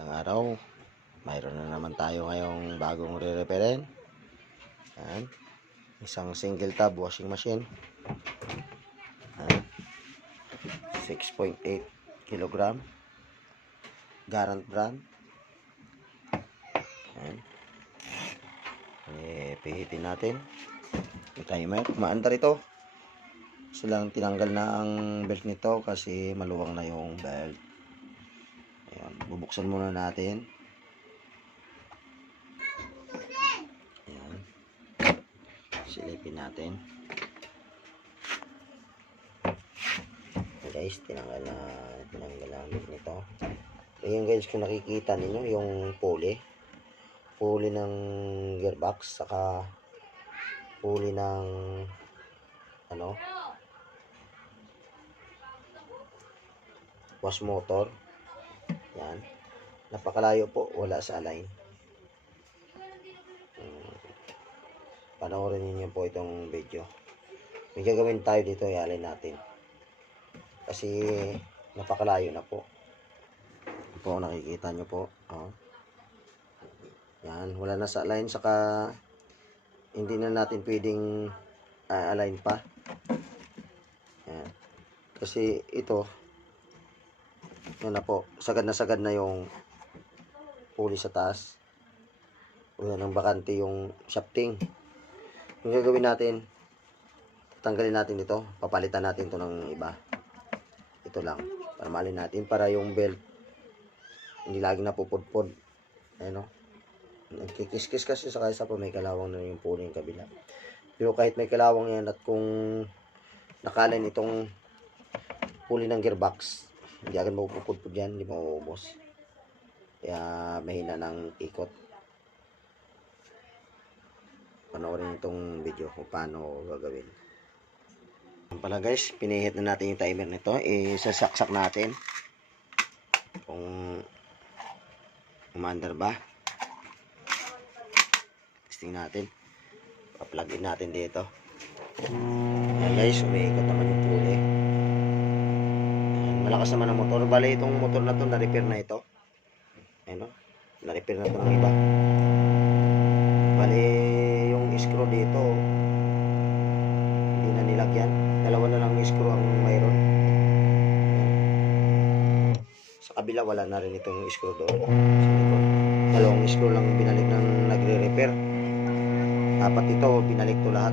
Magandang araw. Mayroon na naman tayo ngayong bagong. Yan. Isang single tab washing machine. Yan. 6.8 kilogram. Garant brand. Yan. Eh, pihitin natin. Timer. Maandar ito. Silang tinanggal na ang belt nito kasi maluwang na yung belt. Ayan, bubuksan muna natin. Ayan. Silipin natin. Guys, tinanggal na tinanggal na ang belt nito. Ayan guys, kung nakikita ninyo yung pulley. Pulley ng gearbox saka pulley ng ano wash motor yan. Napakalayo po. Wala sa align. Hmm. panoorin niyo po itong video. May gagawin tayo dito i-align natin. Kasi napakalayo na po. Po nakikita nyo po. Oh. yan. Wala na sa align saka hindi na natin pwedeng ah, align pa. Yan. Kasi ito yan na po, sagad na sagad na yung pulley sa taas. Wala nang bakante yung shafting. Yung gagawin natin, tatanggalin natin ito, papalitan natin to ng iba. Ito lang, para maalin natin, para yung belt hindi lagi napupudpod. Ayan o. Nagkikis-kis kasi sa kaysa pa may kalawang na yung pulley yung kabila. Pero kahit may kalawang yan at kung nakalin itong pulley ng gearbox, hindi agad mapupudpud yan, hindi mauubos. Kaya mahina ng ikot. Panoorin itong video kung paano gagawin. Pala guys, pinihit na natin yung timer nito. Isasaksak natin. Kung umandar ba. Testing natin. Pa-plug in natin dito. Yan guys, umiikot naman yung pulley. Malakas naman ang motor. Bale, itong motor na to, na-repair na ito. Ayan o. Na-repair na to ng iba. Bale, yung screw dito, hindi na nilagyan. Dalawa na lang screw ang mayroon. Sa kabila, wala na rin itong screw doon. Sa likod. Dalawang screw lang binalik ng nagre-repair. Apat ito, binalik to lahat.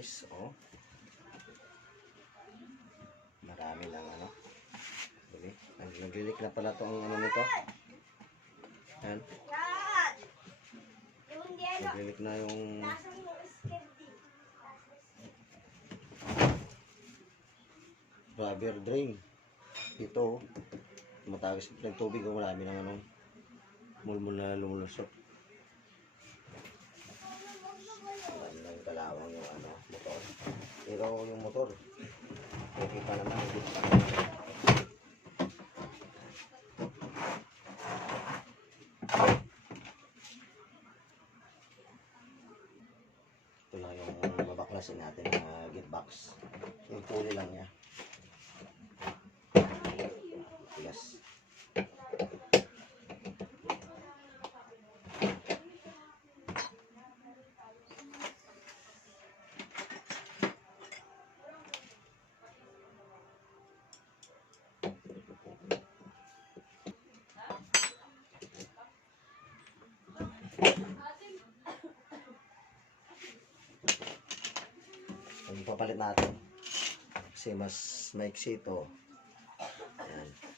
Guys, oh. Marami lang ano. Nag- Naglilik na pala to ang ano nito. Yan. Naglilik na yung rubber drain. Ito, oh. matagas ng tubig. Oh, marami ng ano, mulmul na lumulusot. Marami ng kalawang yung ano, motor. Pero yung motor, okay pa naman. Ito lang yung babaklasin natin uh, gearbox. Yung pulley lang niya. Papalit natin. Kasi mas maiksi ito. Ayan.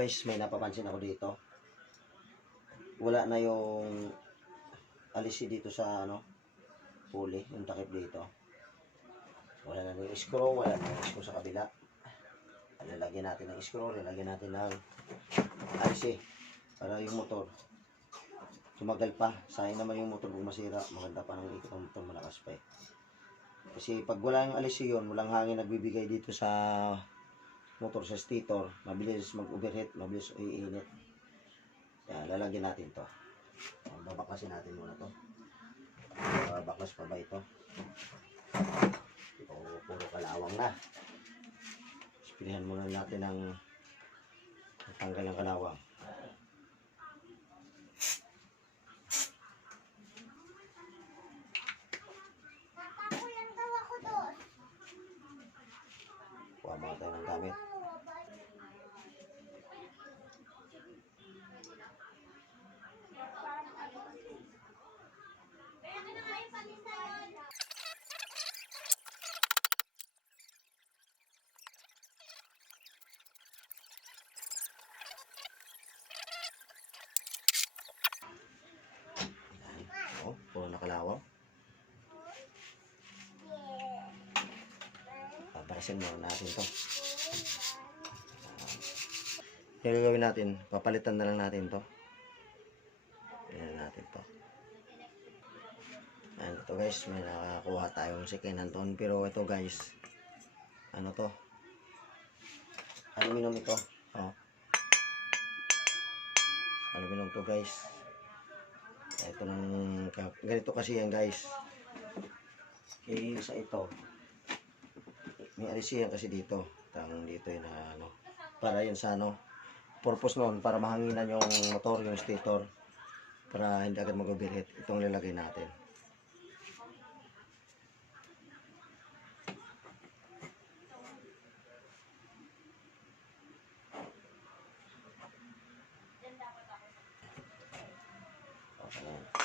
Guys, may napapansin ako dito. Wala na yung alisi dito sa ano, pulley, yung takip dito. Wala na yung screw, wala na yung screw sa kabila. Lalagyan natin ng screw, lalagyan natin ng alisi para yung motor tumagal pa. Sayang naman yung motor kung masira. Maganda pa ng ikot ng motor, malakas pa eh. Kasi pag wala yung alisi yun, walang hangin nagbibigay dito sa motor sa stator, mabilis mag-overheat, mabilis iinit. Kaya lalagyan natin to. Babaklasin natin muna to. Uh, baklas pa ba ito? Ito, puro kalawang na. Spilihan muna natin ng tanggal ng kalawang. Kuha mga tayo ng gamit. Oh, puro nakalawaw. Paparasin muna natin to. Yung gagawin natin, papalitan na lang natin to. Ayan natin to. Ayan ito guys, may nakakuha tayong second hand ton. Pero ito guys, ano to? Aluminum ito. Oh. Aluminum to guys. Ito lang, ganito kasi yan guys. Eh, sa ito, may alisihan kasi dito. Tang dito yun na ano. Para yun sa ano. Purpose noon para mahanginan yung motor, yung stator. Para hindi agad mag-overheat. Itong lalagay natin.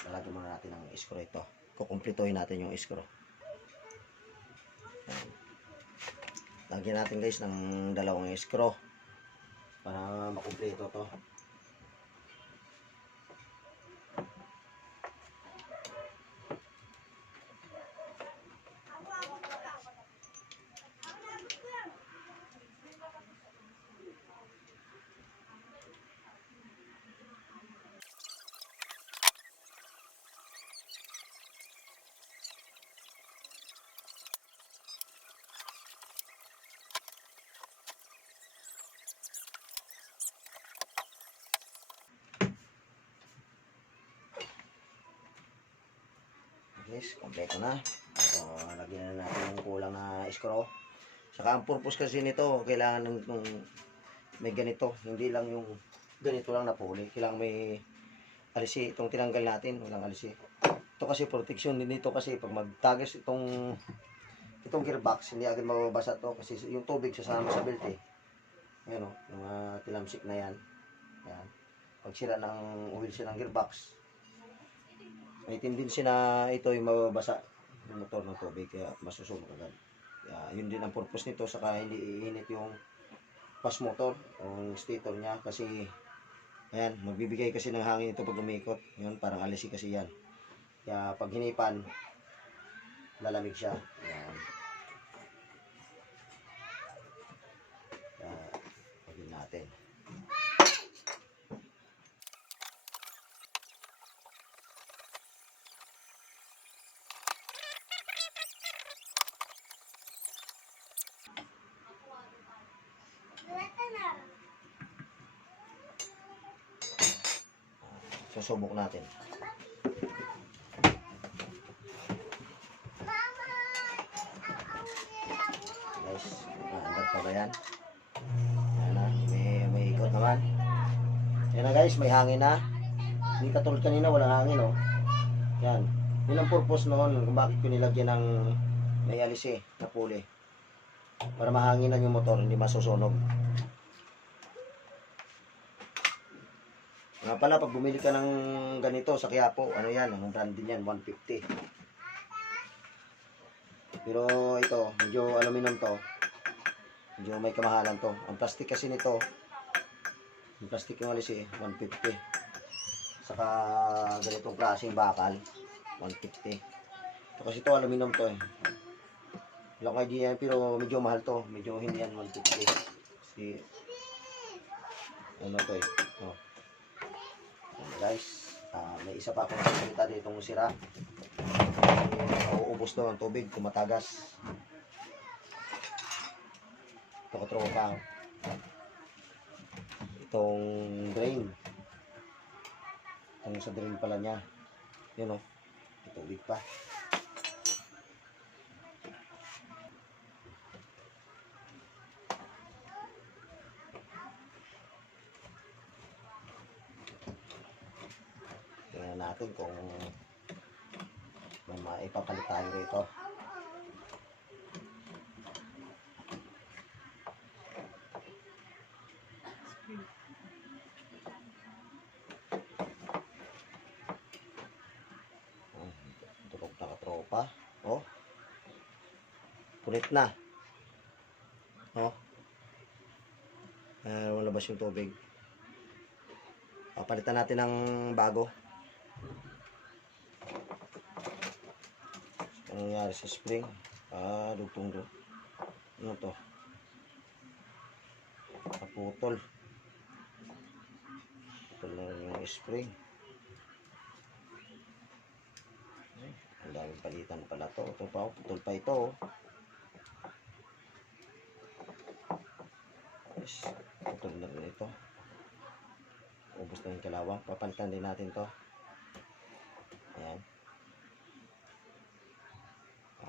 Lalagyan muna natin ng screw ito. Kukumplituhin natin yung screw. Ayan. Lagyan natin guys ng dalawang screw para makumpleto to. Guys, kompleto na. So, lagyan na natin yung kulang na screw. Saka ang purpose kasi nito, kailangan ng, ng may ganito. Hindi lang yung ganito lang na pulley. Kailangan may alisi. Itong tinanggal natin, walang alisi. Ito kasi protection din dito kasi pag magtagas itong itong gearbox, hindi agad mababasa to kasi yung tubig sasama sa belt eh. Ayan o, uh, tilamsik na yan. Ayan. Pag sira ng oil siya ng gearbox, may tendency na ito yung mababasa yung motor ng tubig kaya masusunog agad. Kaya yun din ang purpose nito saka hindi iinit yung pas motor o stator niya kasi ayan, magbibigay kasi ng hangin ito pag umikot. Yun, parang alisi kasi yan. Kaya pag hinipan, lalamig siya. Ayan. Kaya, pagin natin. Susubok natin. Guys, naandar pa ba yan? Ayan na, may, may ikot naman. Ayan na guys, may hangin na. Hindi katulad kanina, walang hangin oh. Yan. Yun ang purpose noon kung bakit ko nilagyan ng may alisi na puli. Para mahanginan yung motor, hindi masusunog. Nga pala, pag bumili ka ng ganito sa Quiapo, ano yan, anong brand din yan, 150. Pero ito, medyo aluminum to. Medyo may kamahalan to. Ang plastic kasi nito, Yung plastic yung alis eh, 150. Saka ganitong klaseng bakal, 150. Ito kasi ito aluminum to eh. Wala idea yan, pero medyo mahal to. Medyo hindi yan 150. Kasi, ano to eh. Oh. Guys, ah, may isa pa akong nakikita ditong sira. Nauubos daw ang tubig, kumatagas. Tropa. Itong drain. Itong sa drain pala niya. Yun o. May tubig pa. Tingnan natin kung may maipapalit tayo rito. Tulog na katropa. Oh. Punit na. Oh. Uh, lumabas yung tubig. Papalitan natin ng bago. Nangyari sa spring? Ah, dugtong do. Ano to? Kaputol. Putol na rin yung spring. Ang daming palitan pala to. Ito pa, oh, putol pa ito. oh. Yes, putol na rin ito. Ubus na yung kalawang. Papalitan din natin to. Ayan.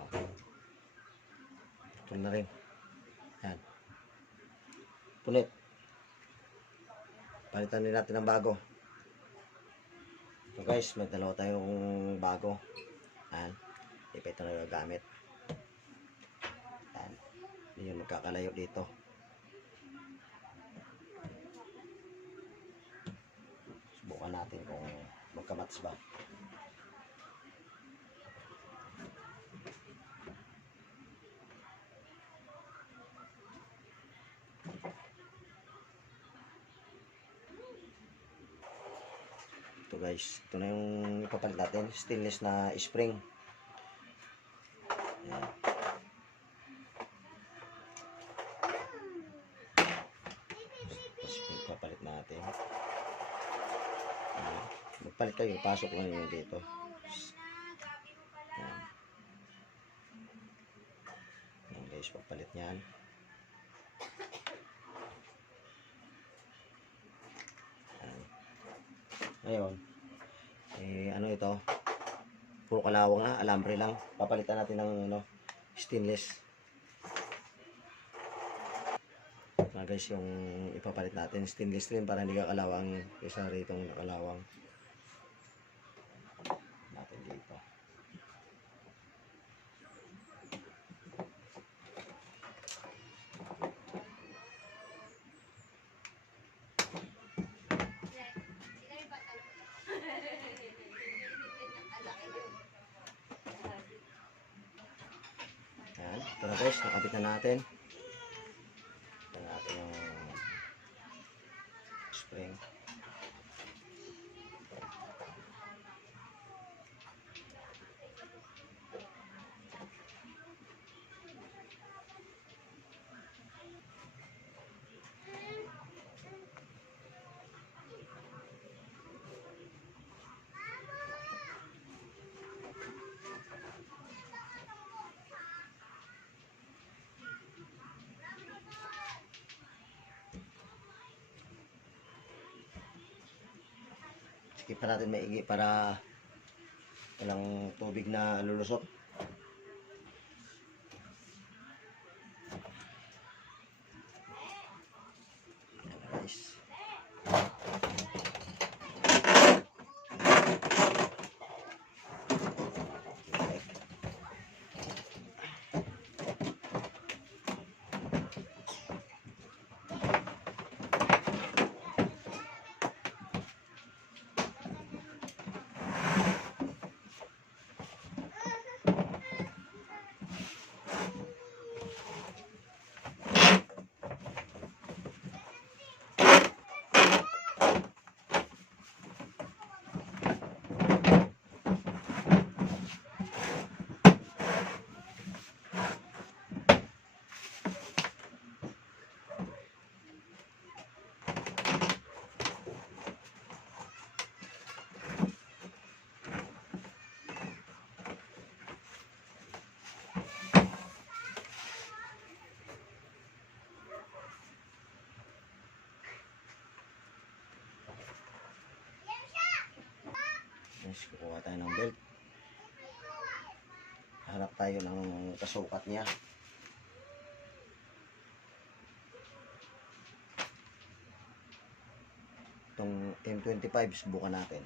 Okay. Putol na rin. Ayan. Punit. Palitan din natin ng bago. So guys, may dalawa tayong bago. Ayan. Di pa ito nagagamit. Ayan. Hindi yun magkakalayo dito. Subukan natin kung magkamats ba. Guys, ito na yung ipapalit natin. Stainless na spring. Ayan. Ipapalit natin. Ayan. Magpalit kayo, pasok lang yun dito. Ayan. Ayan guys, papalit niyan. Ayan. Ngayon, eh, ano ito? Puro kalawang alambre lang. Papalitan natin ng ano, stainless. Na guys, yung ipapalit natin, stainless rin para hindi kakalawang kaysa rito nakalawang. Natin dito. Yan. Ito na guys, nakabit na natin. Ito na natin yung spring. Skip pa natin maigi para walang tubig na lulusot. Guys, kukuha tayo ng belt. Hanap tayo ng kasukat niya. Itong M25, subukan natin.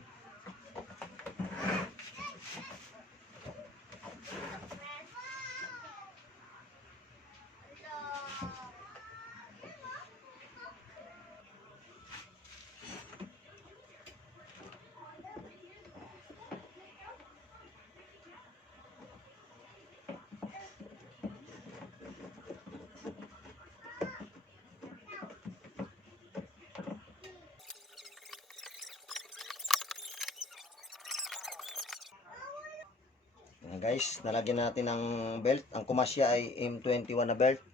Guys, nalagyan natin ng belt. Ang kumasya ay M21 na belt.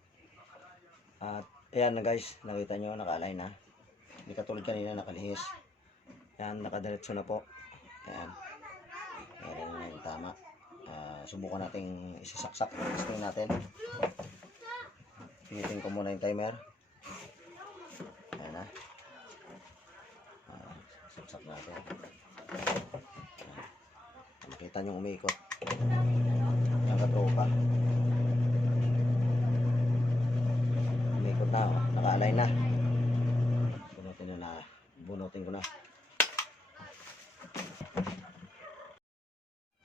At ayan na guys, nakita nyo, naka-align na. Hindi katulad kanina, nakalihis. Ayan, nakadiretso na po. Ayan. Ayan na yung tama. Ah, subukan nating isasaksak. Testing natin. Pinitin ko muna yung timer. Ayan na. Ah, saksak natin. Ayan. Makita nyo umiikot. Yung katropa. Umikot na, oh. naka-align na. Bunutin na na. Bunutin ko na.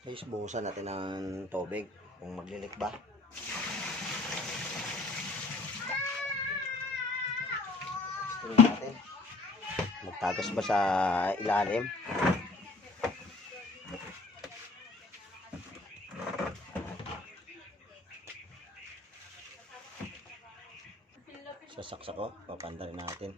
Guys, buhusan natin ng tubig kung maglilik ba. Tingnan natin. Magtagas ba sa ilalim? Sasaksak ko, papanda rin natin.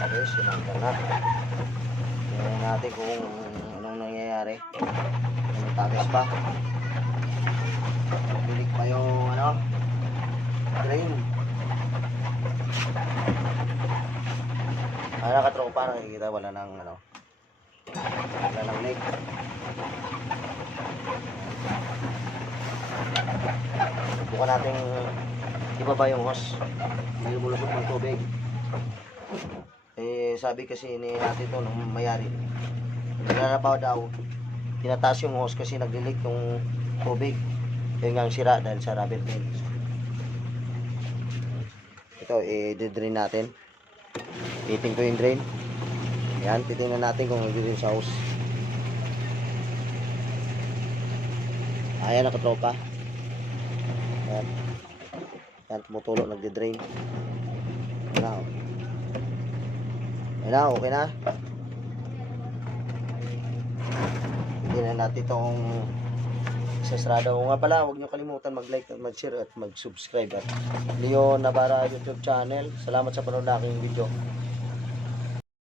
Okay, sinangka na. Tingnan natin kung anong nangyayari. Kung tagas pa. Bilik pa yung ano, drain. Ah, nakatropa, nakikita, wala nang ano, wala nang leg. Subukan natin ibaba yung hose. Hindi lumusok ng tubig. Eh, sabi kasi ni ate to, nung mayari, nilalabaw daw, tinataas yung hose kasi naglilik yung tubig. Yun nga ang sira dahil sa rubber band. Ito, i-drain natin. Iting ko yung drain. Yan, titingnan natin kung nag-drain sa hose. Ayan, nakatropa. Ayan. Yan, tumutulo, nagdi-drain. Ayan na, oh. Ayan na, okay na. Na natin itong sasrada ko nga pala, huwag nyo kalimutan mag-like at mag-share at mag-subscribe at Leo Navara YouTube channel. Salamat sa panonood ng aking video.